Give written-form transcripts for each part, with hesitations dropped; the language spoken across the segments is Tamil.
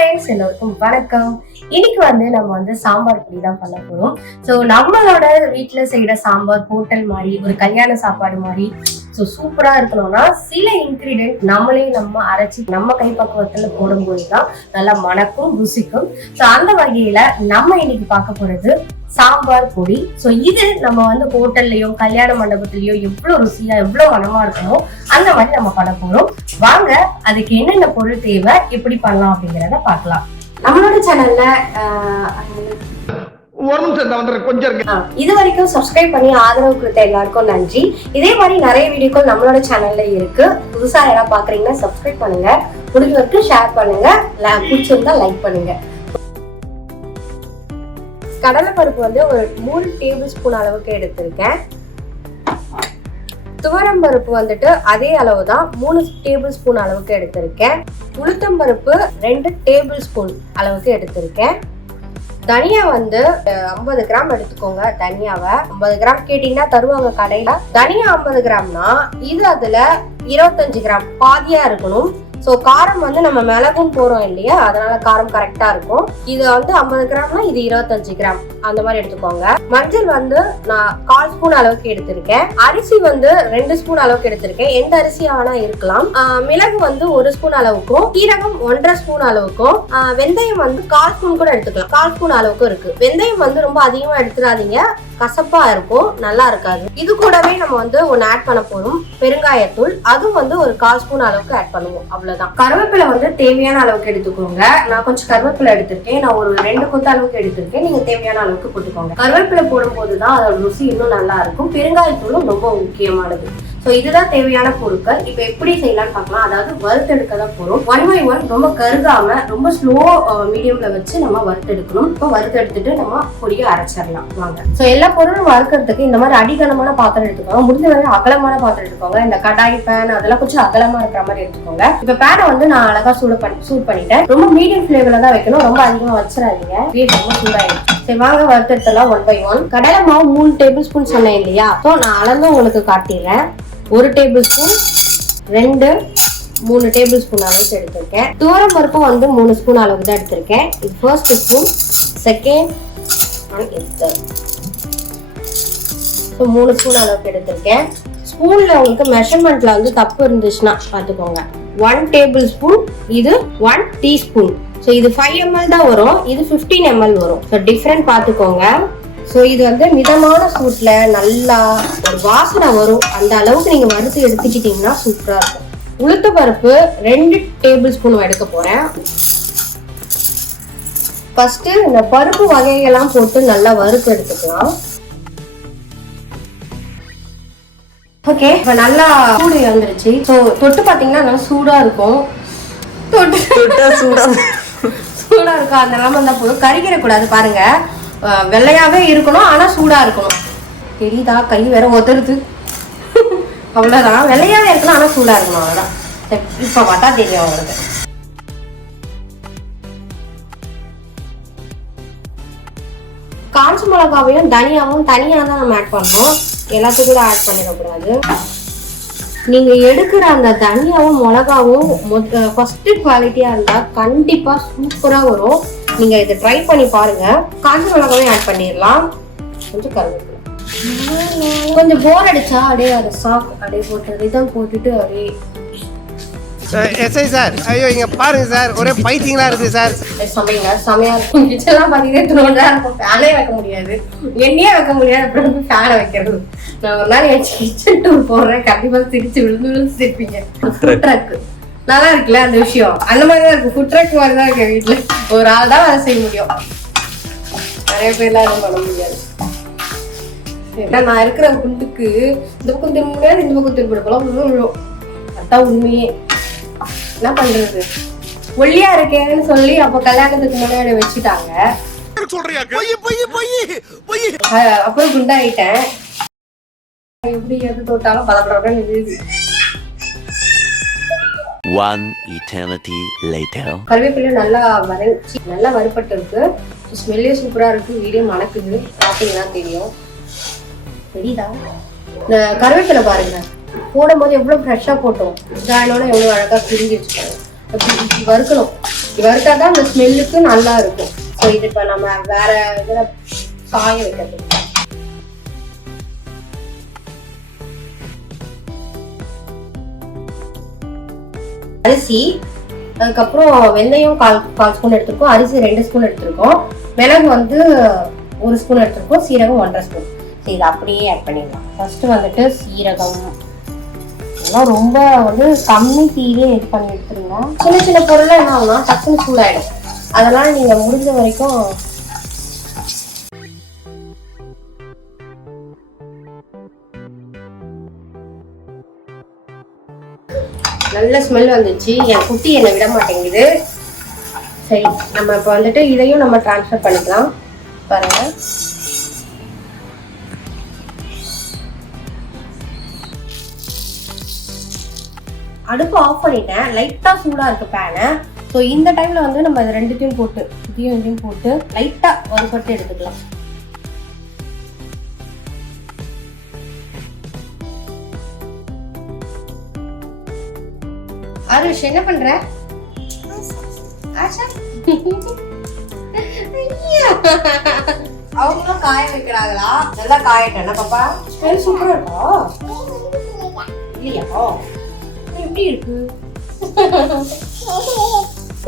ஃப்ரெண்ட்ஸ், எல்லாருக்கும் வணக்கம். இன்னைக்கு நம்ம சாம்பார் பொடி தான் பண்ண போறோம். ஸோ நம்மளோட வீட்டுல செய்யற சாம்பார் ஹோட்டல் மாதிரி ஒரு கல்யாண சாப்பாடு மாதிரி சூப்பரா இருக்கணும்னா சில இன்கிரீடியன்ட் நம்ம அரைச்சி நம்ம கைப்பக்குவத்துல போடும்போதுதான் நல்லா மணக்கும் ருசிக்கும். ஸோ அந்த வகையில நம்ம இன்னைக்கு பார்க்க போறது சாம்பார் பொடி. ஸோ இது நம்ம ஹோட்டல்லையோ கல்யாண மண்டபத்திலயோ எவ்வளவு ருசியா எவ்வளவு மனமா இருக்கணுமோ அந்த மாதிரி நம்ம பண்ண போறோம். வாங்க அதுக்கு என்னென்ன பொருள் தேவை, எப்படி பண்ணலாம் அப்படிங்கிறத பார்க்கலாம். நம்மளோட சேனல்ல இது வரைக்கும் சப்ஸ்கிரைப் பண்ணி ஆதரவு கொடுத்த எல்லாருக்கும் நன்றி. இதே மாதிரி நிறைய வீடியோக்கள் நம்மளோட சேனல்ல இருக்கு. புதுசா யாராவது பாக்குறீங்கன்னா சப்ஸ்கிரைப் பண்ணுங்க, முடிஞ்ச வரைக்கும் ஷேர் பண்ணுங்க, பிடிச்சிருந்தா லைக் பண்ணுங்க. கடலை பருப்பு ஒரு 3 டேபிள் ஸ்பூன் அளவுக்கு எடுத்திருக்கேன். துவரம் பருப்பு அதே அளவு தான் 3 டேபிள் ஸ்பூன் அளவுக்கு எடுத்திருக்கேன். உளுத்தம் பருப்பு 2 டேபிள் ஸ்பூன் அளவுக்கு எடுத்திருக்கேன். தனியா 50 கிராம் எடுத்துக்கோங்க. தனியாவை 50 கிராம் கேட்டீங்கன்னா தருவாங்க கடையில. தனியா 50 கிராம்னா இது அதுல 25 கிராம் பாதியா இருக்கணும். ஸோ காரம் நம்ம மிளகும் போறோம் இல்லையா, அதனால காரம் கரெக்டா இருக்கும். இது 50 கிராம்னா இது 25 கிராம் அந்த மாதிரி எடுத்துக்கோங்க. மஞ்சள் நான் 1/4 ஸ்பூன் அளவுக்கு எடுத்திருக்கேன். அரிசி 2 ஸ்பூன் அளவுக்கு எடுத்திருக்கேன். எந்த அரிசி ஆனா இருக்கலாம். மிளகு 1 ஸ்பூன் அளவுக்கும், சீரகம் 1.5 ஸ்பூன் அளவுக்கும், வெந்தயம் 1/4 ஸ்பூன் கூட எடுத்துக்கலாம். 1/4 ஸ்பூன் அளவுக்கும் இருக்கு. வெந்தயம் ரொம்ப அதிகமா எடுத்துடாதீங்க, கசப்பா இருக்கும், நல்லா இருக்காது. இது கூடவே நம்ம ஒன்னு ஆட் பண்ண போறோம், பெருங்காயத்தூள். அதுவும் ஒரு 1/4 ஸ்பூன் அளவுக்கு ஆட் பண்ணுவோம். அவ்வளவுதான். கருவேப்பிலை தேவையான அளவுக்கு எடுத்துக்கோங்க. நான் கொஞ்சம் கருவேப்பிலை எடுத்திருக்கேன். நான் ஒரு 2 கொத்து அளவுக்கு எடுத்திருக்கேன். நீங்க தேவையான அளவுக்கு போட்டுக்கோங்க. கருவேப்பிலை போடும் போதுதான் அதோட ருசி இன்னும் நல்லா இருக்கும். பெருங்காயத்தூளும் ரொம்ப முக்கியமானது. ஸோ இதுதான் தேவையான பொருட்கள். இப்போ எப்படி செய்யலாம்னு பார்க்கலாம். அதாவது வறுத்தெடுக்க தான் போறோம். 1 by 1 ரொம்ப கருகாம ரொம்ப ஸ்லோ மீடியம்ல வச்சு நம்ம வறுத்தெடுக்கணும். இப்போ வறுத்தெடுத்துட்டு நம்ம பொடியை அரைச்சிடலாம் வாங்க. ஸோ எல்லா பொருளும் வறுக்கிறதுக்கு இந்த மாதிரி அடிகனமான பாத்திரம் எடுத்துக்கோங்க. முடிஞ்ச வரை அகலமான பாத்திரம் எடுத்துக்கோங்க. இந்த கடாய், பேன் அதெல்லாம் கொஞ்சம் அகலமா இருக்கிற மாதிரி எடுத்துக்கோங்க. இப்போ பேனை நான் அழகா சூட் பண்ணிட்டேன். ரொம்ப மீடியம் ஃபிளேவர்ல தான் வைக்கணும், ரொம்ப அதிகமா வச்சிடாதீங்க, ரொம்ப சூடாயிடும். சரி வாங்க வறுத்தெடுத்துலாம் 1 by 1. கடலை மாவு 3 டேபிள் ஸ்பூன் சொன்னேன் இல்லையா, ஸோ நான் அளந்து உங்களுக்கு காட்டிடுறேன். 1 டேபிள் ஸ்பூன், 2, 3 டேபிள் ஸ்பூன் அளவுக்கு எடுத்திருக்கேன். துவரம் பருப்பும் 3 ஸ்பூன் அளவுக்கு தான் எடுத்திருக்கேன். இது first spoon, second and third. So 3 spoon அளவுக்கு எடுத்திருக்கேன். ஸ்பூன்ல உங்களுக்கு மெஷர்மெண்ட்ல தப்பு இருந்துச்சுன்னா பார்த்துக்கோங்க. 1 டேபிள் ஸ்பூன், இது 1 டீஸ்பூன். ஸோ இது 5 ml தான் வரும், இது 15 ml வரும். ஸோ டிஃப்ரெண்ட் பார்த்துக்கோங்க. ஸோ இது மிதமான சூட்ல நல்லா ஒரு வாசனை வரும். அந்த அளவுக்கு நீங்க வறுத்து எடுத்துக்கிட்டீங்கன்னா சூப்பரா இருக்கும். உளுத்த பருப்பு 2 டேபிள் ஸ்பூன் எடுக்க போறேன். ஃபர்ஸ்ட் இந்த பருப்பு வகைகள்லாம் போட்டு நல்லா வறுத்து எடுத்துக்கலாம். ஓகே, இப்ப நல்லா சூடு வந்துருச்சு. ஸோ தொட்டு பாத்தீங்கன்னா நல்லா சூடா இருக்கும். சூடா இருக்கும். அந்த நிலைமை இருந்தா போதும், கறிக்கிற கூடாது. பாருங்க, வெள்ளையாவே இருக்கணும், ஆனா சூடா இருக்கணும். தெரியுதா? கை வேற உதறுது. அவ்வளவுதான், வெள்ளையாவே இருக்கணும் ஆனா சூடா இருக்கணும். அவ்வளவுதான். இப்ப பார்த்தா தெரியும் அவங்களுக்கு. காஞ்ச மிளகாவையும் தனியாவும் தனியா தான் நம்ம ஆட் பண்ணோம், எல்லாத்துக்கும் கூட ஆட் பண்ணிடக்கூடாது. நீங்க எடுக்கிற அந்த தனியாவும் மிளகாவும் ஃபர்ஸ்ட் குவாலிட்டியா இருந்தா கண்டிப்பா சூப்பரா வரும். நீங்க இதை ட்ரை பண்ணி பாருங்க. காஞ்ச மிளகாவையும் ஆட் பண்ணிடலாம். கொஞ்சம் கருவேப்பிலை. கொஞ்சம் போர் அடிச்சா அப்படியே அதை அப்படியே போட்டு இதான் போட்டுட்டு அப்படியே சார், ஐயோ இங்க பாருங்க சார், ஒரே பைத்தியங்களா இருக்கு சார். சமைங்க, செமையா இருக்கும். கிச்சன்லாம் பாத்தீங்கன்னா ஃபேனே வைக்க முடியாது, எண்ணெயே வைக்க முடியாது, அப்புறம் ஃபேனை வைக்கிறது. நான் ஒரு நாள் என் கிச்சன் டூர் போடுறேன், கண்டிப்பா சிரிச்சு விழுந்து சிரிப்பீங்க. ஃபுட் ட்ரக் நல்லா இருக்குல்ல அந்த விஷயம், அந்த மாதிரிதான் இருக்கு. ஃபுட் ட்ரக் மாதிரிதான் இருக்கு. வீட்டுல ஒரு ஆள் தான் அதை செய்ய முடியும், நிறைய பேர்லாம் எதுவும் பண்ண முடியாது. நான் இருக்கிற குண்டுக்கு இந்த பக்கம் திரும்ப முடியாது, இந்த பக்கம் திரும்ப விழும். அதான் உண்மையே. என்ன பண்றது, ஒல்லியா இருக்கேன்னு சொல்லி அப்ப கல்யாணத்துக்கு முன்னாடி வச்சுட்டாங்க. அப்புறம் குண்டாயிட்டேன். எப்படி எது தொட்டாலும் பதப்படன்னு இருக்குது. கருவேப்பிலை நல்லா வறுபட்டு இருக்கு. ஸ்மெல்லே சூப்பரா இருக்கு. வீடியோ மணக்குது, பார்த்தீங்கன்னா தெரியும். தெரியுதா? இந்த கருவேப்பிலை பாருங்க, போடும் போது எவ்வளவு ஃப்ரெஷ்ஷா போட்டோம், இதானோட எவ்வளவு அழகா பிரிஞ்சு வச்சுக்கோங்க. வறுக்கணும். வறுத்தா தான் அந்த ஸ்மெல்லுக்கு நல்லா இருக்கும். ஸோ இது இப்போ நம்ம வேற இதில் காய வைக்கிறது. அரிசி, அதுக்கப்புறம் வெந்தயம் கால் ஸ்பூன் எடுத்துருக்கோம், அரிசி 2 ஸ்பூன் எடுத்துருக்கோம், மிளகு வந்து 1 ஸ்பூன் எடுத்துருக்கோம், சீரகம் 1.5 ஸ்பூன். சரி, இதை அப்படியே ஆட் பண்ணிடலாம். ஃபர்ஸ்ட் வந்துட்டு சீரகம் இதெல்லாம் ரொம்ப வந்து கம்மி தீயிலே இது பண்ணி எடுத்துருங்க. சின்ன சின்ன பொருள்லாம் என்ன ஆகும்னா டக்குன்னு சூடாயிடும். அதெல்லாம் நீங்க முடிஞ்ச வரைக்கும் நல்ல ஸ்மெல் வந்துச்சு. என் குட்டி என்னை விட மாட்டேங்குது. சரி, நம்ம இப்போ வந்துட்டு இதையும் நம்ம டிரான்ஸ்ஃபர் பண்ணிக்கலாம். பாருங்க, அடுப்பு ஆஃப் பண்ணிட்டேன். லைட்டா சூடா இருக்கு பேனு. ஸோ இந்த டைம்ல வந்து நம்ம இது ரெண்டுத்தையும் போட்டு இதையும் போட்டு லைட்டா வறுபட்டு எடுத்துக்கலாம். ஆருஷ் என்ன பண்ற? ஆஷா அவங்களும் காய வைக்கிறாங்களா? நல்லா காயட்டேன் பாப்பா. ஸ்மெல் சூப்பரா இருக்கா? இல்லையா? எப்படி இருக்கு?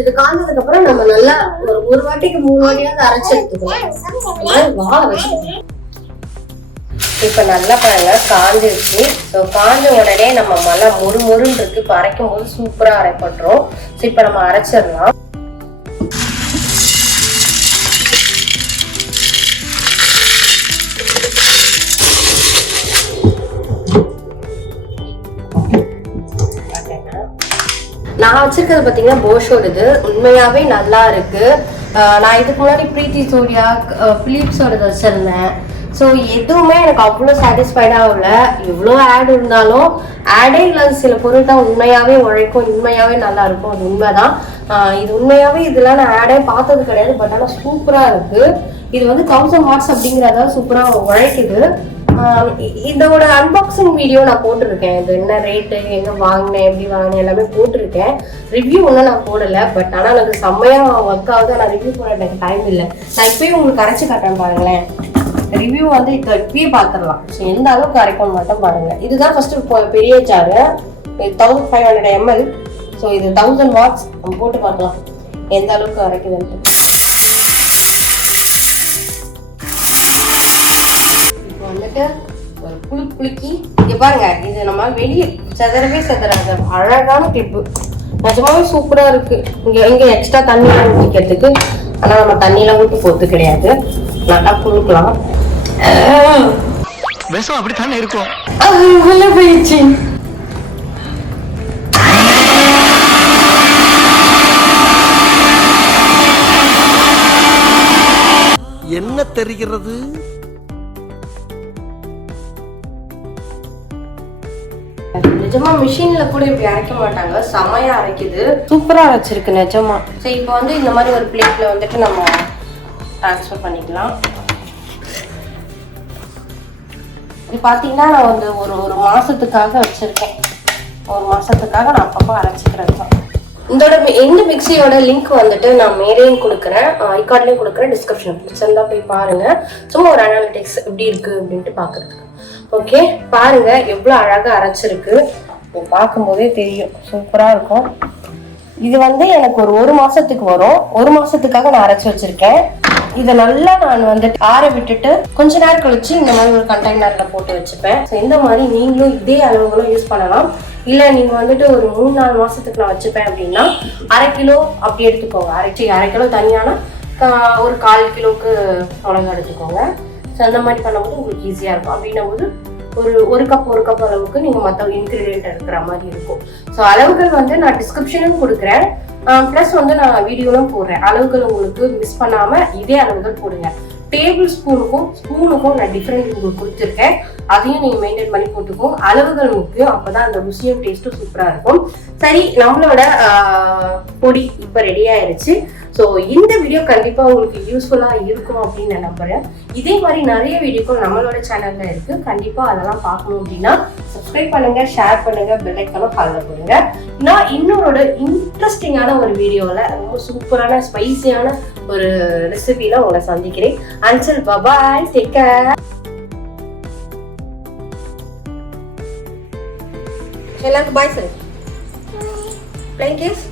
இது காய்ஞ்சதுக்கு அப்புறம் நம்ம நல்லா ஒரு வாட்டிக்கு 3 வாட்டியாவது அரைச்சு எடுத்துக்கலாம். இப்ப நல்லா பாருங்க காஞ்சிருச்சு. ஸோ காஞ்ச உடனே நம்ம நல்லா மொறுன்னு இருக்கு. இப்போ அரைக்கும் போது சூப்பரா அரைப்பட்டுரும். ஸோ இப்ப நம்ம அரைச்சிடலாம். நான் வச்சிருக்கிறது பார்த்தீங்கன்னா போஷோட. இது உண்மையாவே நல்லா இருக்கு. நான் இதுக்கு முன்னாடி பிரீத்தி சூர்யா பிலிப்ஸோட வச்சிருந்தேன். ஸோ எதுவுமே எனக்கு அவ்வளோ சாட்டிஸ்ஃபைடாக இல்லை. எவ்வளோ ஆட் இருந்தாலும் ஆடே இல்லாத சில பொருள் தான் உண்மையாவே உழைக்கும், உண்மையாவே நல்லா இருக்கும். அது உண்மைதான். இது உண்மையாவே இதெல்லாம் நான் ஆடே பார்த்தது கிடையாது. பட் ஆனால் சூப்பராக இருக்கு. இது வந்து 1000 வாட்ஸ் அப்படிங்கிறத சூப்பராக உழைக்குது. இதோட அன்பாக்சிங் வீடியோ நான் போட்டிருக்கேன். இது என்ன ரேட்டு, எங்க வாங்கினேன், எப்படி வாங்கினேன் எல்லாமே போட்டிருக்கேன். ரிவ்யூ ஒன்றும் நான் போடலை. பட் ஆனால் எனக்கு செம்மையா ஒர்க் ஆகுது. நான் ரிவ்யூ போட எனக்கு டைம் இல்லை. நான் இப்பயும் உங்களுக்கு அரைச்சி காட்டுறேன் பாருங்களேன். ரிவ்யூ வந்து இப்பயே பார்த்துடலாம். ஸோ எந்த அளவுக்கு அரைக்கணும் மட்டும் பாருங்க. இதுதான் ஃபர்ஸ்ட் பெரிய ஜாரு, 1500 ml. ஸோ இது 1000 வாட்ஸ். நம்ம போட்டு பார்க்கலாம் எந்த அளவுக்கு அரைக்குதுன்ட்டு. வந்துட்டு ஒரு குலுக்கி இங்க பாருங்க. இது நம்ம வெளியே செதறவே செதறாது. அழகான டிப்பு. நிஜமாவே சூப்பரா இருக்கு. இங்க எக்ஸ்ட்ரா தண்ணியெல்லாம் ஊற்றிக்கிறதுக்கு. ஆனா நம்ம தண்ணியெல்லாம் ஊற்றி போறது கிடையாது. நல்லா குலுக்கலாம். அப்படித்தானே இருக்கும். போயிடுச்சு. என்ன தெரிகிறது? நிஜமா மிஷின்ல கூட இப்படி அரைக்க மாட்டாங்க. செமையா அரைக்குது. சூப்பரா அரைச்சிருக்கு நிஜமா. சரி, இப்போ வந்து இந்த மாதிரி ஒரு பிளேட்ல வந்துட்டு நம்ம ட்ரான்ஸ்ஃபர் பண்ணிக்கலாம். இது பாத்தீங்கன்னா நான் வந்து ஒரு மாசத்துக்காக வச்சிருக்கேன். ஒரு மாசத்துக்காக நான் அப்பப்போ அரைச்சிக்கிறது தான். இந்த மிக்சியோட லிங்க் வந்துட்டு நான் மேலேயும் கொடுக்குறேன், ஐகார்ட்லயும் கொடுக்குறேன், டிஸ்கிரிப்ஷன் பிடிச்சிருந்தா போய் பாருங்க. சும்மா ஒரு அனாலிட்டிக்ஸ் எப்படி இருக்கு அப்படின்ட்டு பாக்குறதுக்கு. ஓகே, பாருங்க எவ்வளவு அழகா அரைச்சிருக்கு. பார்க்கும்போதே தெரியும், சூப்பரா இருக்கும். இது வந்து எனக்கு ஒரு மாசத்துக்கு வரும். ஒரு மாசத்துக்காக நான் அரைச்சி வச்சிருக்கேன். இதை நல்லா நான் வந்துட்டு ஆற விட்டுட்டு கொஞ்ச நேரம் கழிச்சு இந்த மாதிரி ஒரு கண்டெய்னர்ல போட்டு வச்சுப்பேன். இந்த மாதிரி நீங்களும் இதே அளவுகளும் யூஸ் பண்ணலாம். இல்ல நீங்க வந்துட்டு ஒரு 3-4 மாசத்துக்கு நான் வச்சுப்பேன் அப்படின்னா 1/2 கிலோ அப்படி எடுத்துக்கோங்க. 1/2 கிலோ தனியானா ஒரு 1/4 கிலோக்கு மிளகா எடுத்துக்கோங்க. அந்த மாதிரி பண்ணும்போது உங்களுக்கு ஈஸியா இருக்கும். அப்படின்னும் போது ஒரு கப் அளவுக்கு நீங்க மற்ற இன்கிரீடியன்ட் இருக்கிற மாதிரி இருக்கும். ஸோ அளவுகள் வந்து நான் டிஸ்கிரிப்ஷனும் கொடுக்குறேன், பிளஸ் வந்து நான் வீடியோலும் போடுறேன். அளவுகள் உங்களுக்கு மிஸ் பண்ணாம இதே அளவுகள் போடுங்க. டேபிள் ஸ்பூனுக்கும் நான் டிஃப்ரெண்ட் உங்களுக்கு கொடுத்துருக்கேன். அதையும் நீங்க மெயின்டைன் பண்ணி போட்டுக்கோங்க. அளவுகள் முக்கியம். அப்பதான் அந்த ருசியும் டேஸ்ட்டும் சூப்பரா இருக்கும். சரி, நம்மளோட பொடி இப்ப ரெடி ஆயிருச்சு. ஸோ ஸோ இந்த வீடியோ கண்டிப்பா உங்களுக்கு யூஸ்ஃபுல்லா இருக்கும் அப்படின்னு நான் நம்புறேன். இதே மாதிரி நிறைய வீடியோக்கள் நம்மளோட சேனல்ல இருக்கு. கண்டிப்பா அதெல்லாம் பார்க்கணும் அப்படின்னா சப்ஸ்கிரைப் பண்ணுங்க, ஷேர் பண்ணுங்க, பெல் ஐக்கானும் கால்ல போடுங்க. நான் இன்னொரு இன்ட்ரெஸ்டிங்கான ஒரு வீடியோல ரொம்ப சூப்பரான ஸ்பைசியான ஒரு ரெசிபில உங்களை சந்திக்கிறேன். Until by, take care. எல்லாருக்கும் பாய் சொல்லு. Flying kiss.